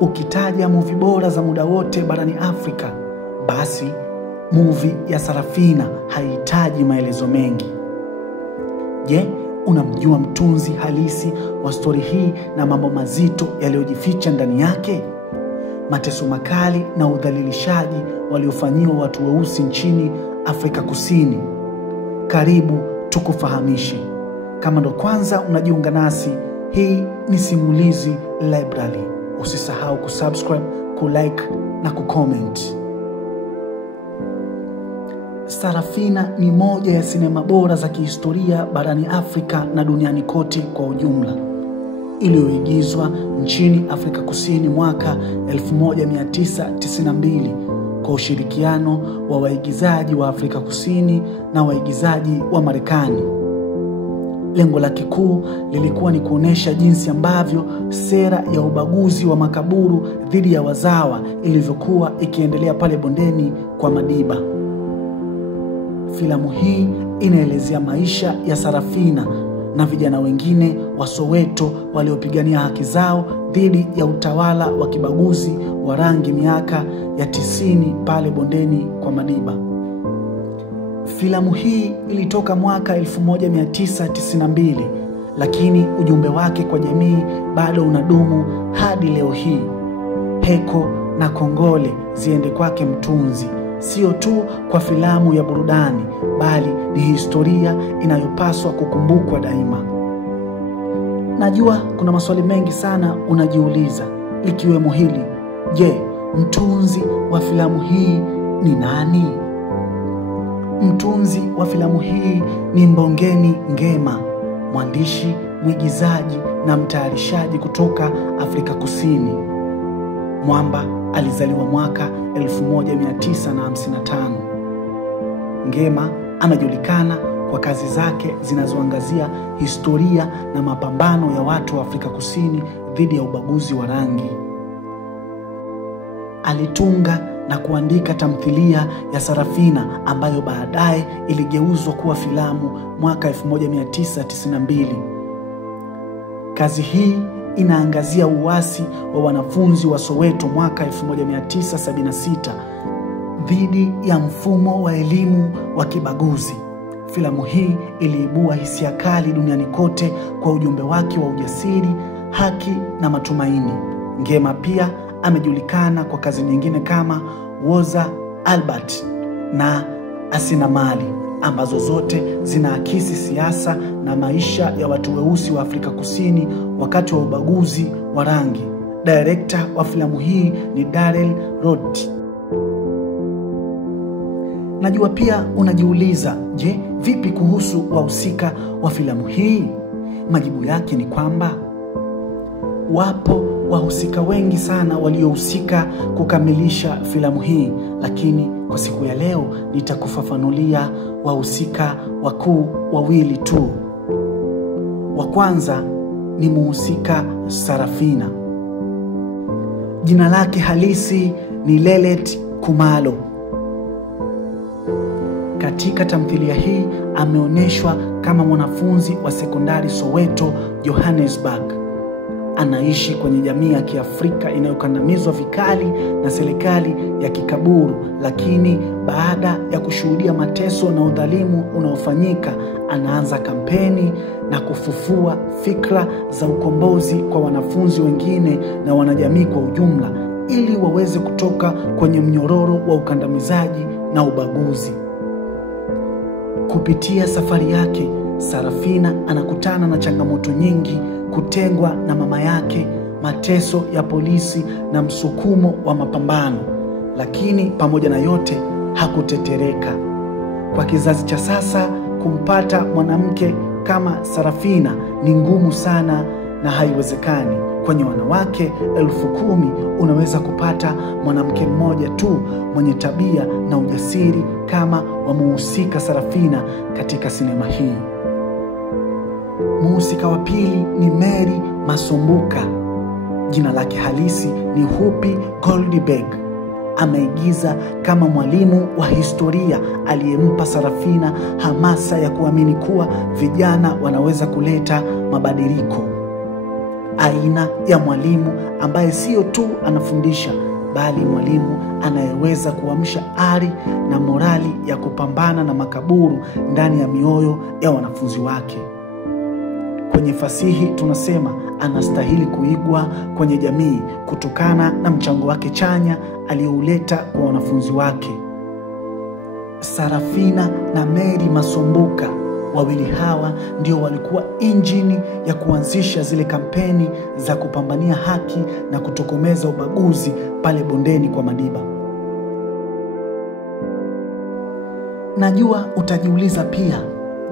ukitaja movie bora za muda wote barani Afrika, basi movie ya Sarafina haihitaji maelezo mengi. Je, unamjua mtunzi halisi wa stori hii na mambo mazito yaliyojificha ndani yake? Mateso makali na udhalilishaji waliofanyiwa watu weusi nchini Afrika Kusini. Karibu tukufahamishe. Kama ndo kwanza unajiunga nasi, hii ni Simulizi Library. Usisahau kusubscribe, kulike na kucomment. Sarafina ni moja ya sinema bora za kihistoria barani Afrika na duniani kote kwa ujumla, iliyoigizwa nchini Afrika Kusini mwaka 1992 kwa ushirikiano wa waigizaji wa Afrika Kusini na waigizaji wa Marekani. Lengo lake kuu lilikuwa ni kuonesha jinsi ambavyo sera ya ubaguzi wa makaburu dhidi ya wazawa ilivyokuwa ikiendelea pale bondeni kwa Madiba. Filamu hii inaelezea maisha ya Sarafina na vijana wengine wa Soweto waliopigania haki zao dhidi ya utawala wa kibaguzi wa rangi miaka ya 90 pale bondeni kwa Madiba. Filamu hii ilitoka mwaka 1992, lakini ujumbe wake kwa jamii bado unadumu hadi leo hii. Heko na kongole ziende kwake mtunzi, sio tu kwa filamu ya burudani, bali ni historia inayopaswa kukumbukwa daima. Najua kuna maswali mengi sana unajiuliza, likiwemo hili: je, mtunzi wa filamu hii ni nani? Mtunzi wa filamu hii ni Mbongeni Ngema, mwandishi, mwigizaji na mtayarishaji kutoka Afrika Kusini. Mwamba alizaliwa mwaka 1955. Ngema anajulikana kwa kazi zake zinazoangazia historia na mapambano ya watu wa Afrika Kusini dhidi ya ubaguzi wa rangi. Alitunga na kuandika tamthilia ya Sarafina ambayo baadaye iligeuzwa kuwa filamu mwaka 1992. Kazi hii inaangazia uasi wa wanafunzi wa Soweto mwaka 1976 dhidi ya mfumo wa elimu wa kibaguzi. Filamu hii iliibua hisia kali duniani kote kwa ujumbe wake wa ujasiri, haki na matumaini. Ngema pia amejulikana kwa kazi nyingine kama Woza Albert na Asina Mali, ambazo zote zinaakisi siasa na maisha ya watu weusi wa Afrika Kusini wakati wa ubaguzi wa rangi. Director wa filamu hii ni Darrell Roth. Najua pia unajiuliza, je, vipi kuhusu wahusika wa filamu hii? Majibu yake ni kwamba wapo wahusika wengi sana waliohusika kukamilisha filamu hii, lakini kwa siku ya leo nitakufafanulia wahusika wakuu wawili tu. Wa kwanza ni mhusika Sarafina. Jina lake halisi ni Lelet Kumalo. Katika tamthilia hii ameonyeshwa kama mwanafunzi wa sekondari Soweto, Johannesburg. Anaishi kwenye jamii ya Kiafrika inayokandamizwa vikali na serikali ya kikaburu, lakini baada ya kushuhudia mateso na udhalimu unaofanyika, anaanza kampeni na kufufua fikra za ukombozi kwa wanafunzi wengine na wanajamii kwa ujumla, ili waweze kutoka kwenye mnyororo wa ukandamizaji na ubaguzi. Kupitia safari yake, Sarafina anakutana na changamoto nyingi: kutengwa na mama yake, mateso ya polisi na msukumo wa mapambano. Lakini pamoja na yote hakutetereka. Kwa kizazi cha sasa, kumpata mwanamke kama Sarafina ni ngumu sana na haiwezekani. Kwenye wanawake 10,000 unaweza kupata mwanamke mmoja tu mwenye tabia na ujasiri kama wa mhusika Sarafina katika sinema hii. Mhusika wa pili ni Mary Masumbuka. Jina lake halisi ni Whoopi Goldberg. Ameigiza kama mwalimu wa historia aliyempa Sarafina hamasa ya kuamini kuwa vijana wanaweza kuleta mabadiliko. aina ya mwalimu ambaye sio tu anafundisha, bali mwalimu anayeweza kuamsha ari na morali ya kupambana na makaburu ndani ya mioyo ya wanafunzi wake. Kwenye fasihi tunasema anastahili kuigwa kwenye jamii kutokana na mchango wake chanya aliouleta kwa wanafunzi wake. Sarafina na Mary Masombuka, wawili hawa ndio walikuwa injini ya kuanzisha zile kampeni za kupambania haki na kutokomeza ubaguzi pale bondeni kwa Madiba. Najua utajiuliza pia,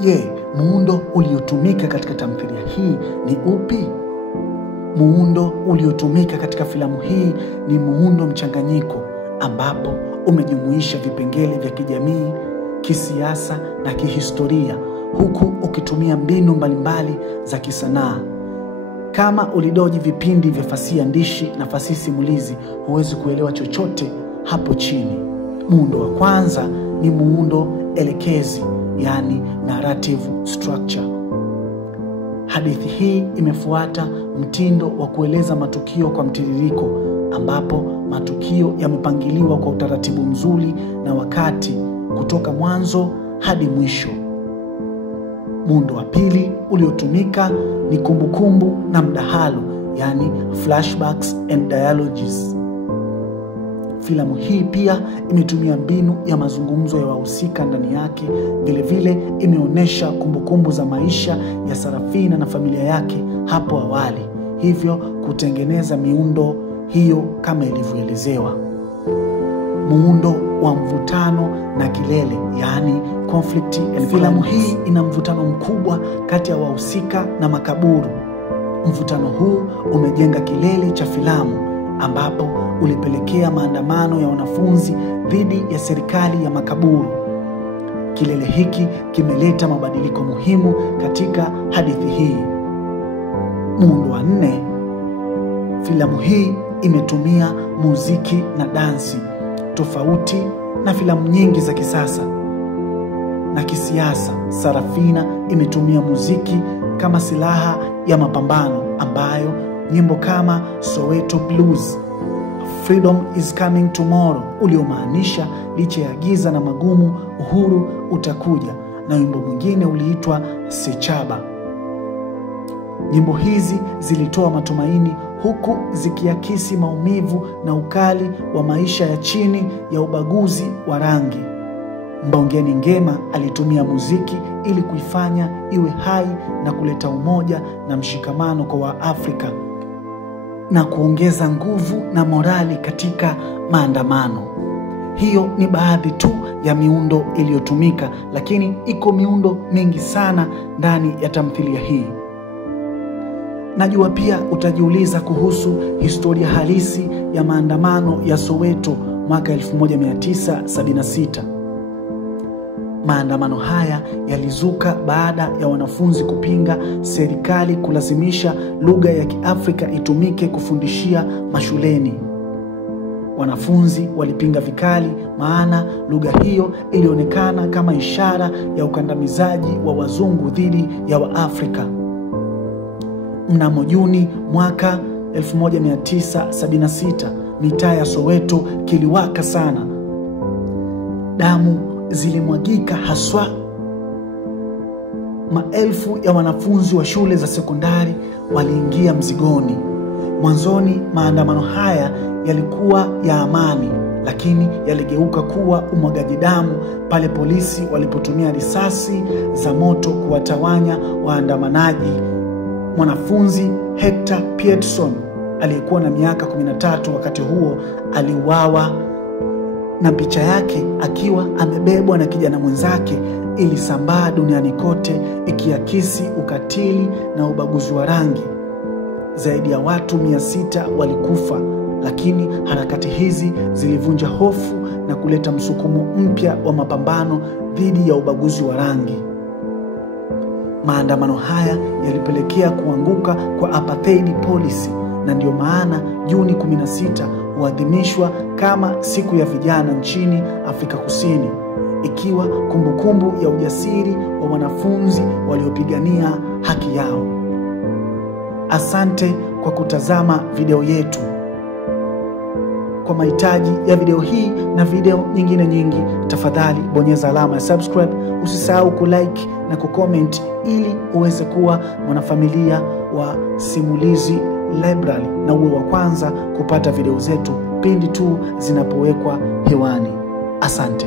je, muundo uliotumika katika tamthilia hii ni upi? Muundo uliotumika katika filamu hii ni muundo mchanganyiko ambapo umejumuisha vipengele vya kijamii, kisiasa na kihistoria, huku ukitumia mbinu mbalimbali za kisanaa. Kama ulidoji vipindi vya fasihi andishi na fasihi simulizi, huwezi kuelewa chochote hapo chini. Muundo wa kwanza ni muundo elekezi, yani narrative structure. Hadithi hii imefuata mtindo wa kueleza matukio kwa mtiririko, ambapo matukio yamepangiliwa kwa utaratibu mzuri na wakati kutoka mwanzo hadi mwisho. Muundo wa pili uliotumika ni kumbukumbu na mdahalo, yani flashbacks and dialogues. Filamu hii pia imetumia mbinu ya mazungumzo ya wahusika ndani yake. Vile vile imeonyesha kumbukumbu za maisha ya Sarafina na familia yake hapo awali, hivyo kutengeneza miundo hiyo kama ilivyoelezewa. Muundo wa mvutano na kilele, yani conflict and filamu hii ina mvutano mkubwa kati ya wahusika na makaburu. Mvutano huu umejenga kilele cha filamu, ambapo ulipelekea maandamano ya wanafunzi dhidi ya serikali ya makaburu. Kilele hiki kimeleta mabadiliko muhimu katika hadithi hii. Muundo wa 4, filamu hii imetumia muziki na dansi tofauti na filamu nyingi za kisasa na kisiasa. Sarafina imetumia muziki kama silaha ya mapambano, ambayo nyimbo kama Soweto Blues, Freedom is Coming Tomorrow, uliomaanisha licha ya giza na magumu, uhuru utakuja, na wimbo mwingine uliitwa Sechaba. Nyimbo hizi zilitoa matumaini, huku zikiakisi maumivu na ukali wa maisha ya chini ya ubaguzi wa rangi. Mbongeni Ngema alitumia muziki ili kuifanya iwe hai na kuleta umoja na mshikamano kwa Waafrika na kuongeza nguvu na morali katika maandamano. Hiyo ni baadhi tu ya miundo iliyotumika, lakini iko miundo mingi sana ndani ya tamthilia hii. Najua pia utajiuliza kuhusu historia halisi ya maandamano ya Soweto mwaka 1976. Maandamano haya yalizuka baada ya wanafunzi kupinga serikali kulazimisha lugha ya Kiafrika itumike kufundishia mashuleni. Wanafunzi walipinga vikali, maana lugha hiyo ilionekana kama ishara ya ukandamizaji wa wazungu dhidi ya Waafrika. Mnamo Juni mwaka 1976, mitaa ya Soweto kiliwaka sana. Damu zilimwagika haswa. Maelfu ya wanafunzi wa shule za sekondari waliingia mzigoni. Mwanzoni maandamano haya yalikuwa ya amani, lakini yaligeuka kuwa umwagaji damu pale polisi walipotumia risasi za moto kuwatawanya waandamanaji. Mwanafunzi Hector Peterson aliyekuwa na miaka 13 wakati huo aliuawa, na picha yake akiwa amebebwa na kijana mwenzake ilisambaa duniani kote, ikiakisi ukatili na ubaguzi wa rangi. Zaidi ya watu 600 walikufa, lakini harakati hizi zilivunja hofu na kuleta msukumo mpya wa mapambano dhidi ya ubaguzi wa rangi. Maandamano haya yalipelekea kuanguka kwa apartheid policy, na ndio maana Juni 16 huadhimishwa kama siku ya vijana nchini Afrika Kusini, ikiwa kumbukumbu ya ujasiri wa wanafunzi waliopigania haki yao. Asante kwa kutazama video yetu. Kwa mahitaji ya video hii na video nyingine nyingi, tafadhali bonyeza alama ya subscribe. Usisahau kulike na kucomment ili uweze kuwa mwanafamilia wa Simulizi Library na uwe wa kwanza kupata video zetu pindi tu zinapowekwa hewani. Asante.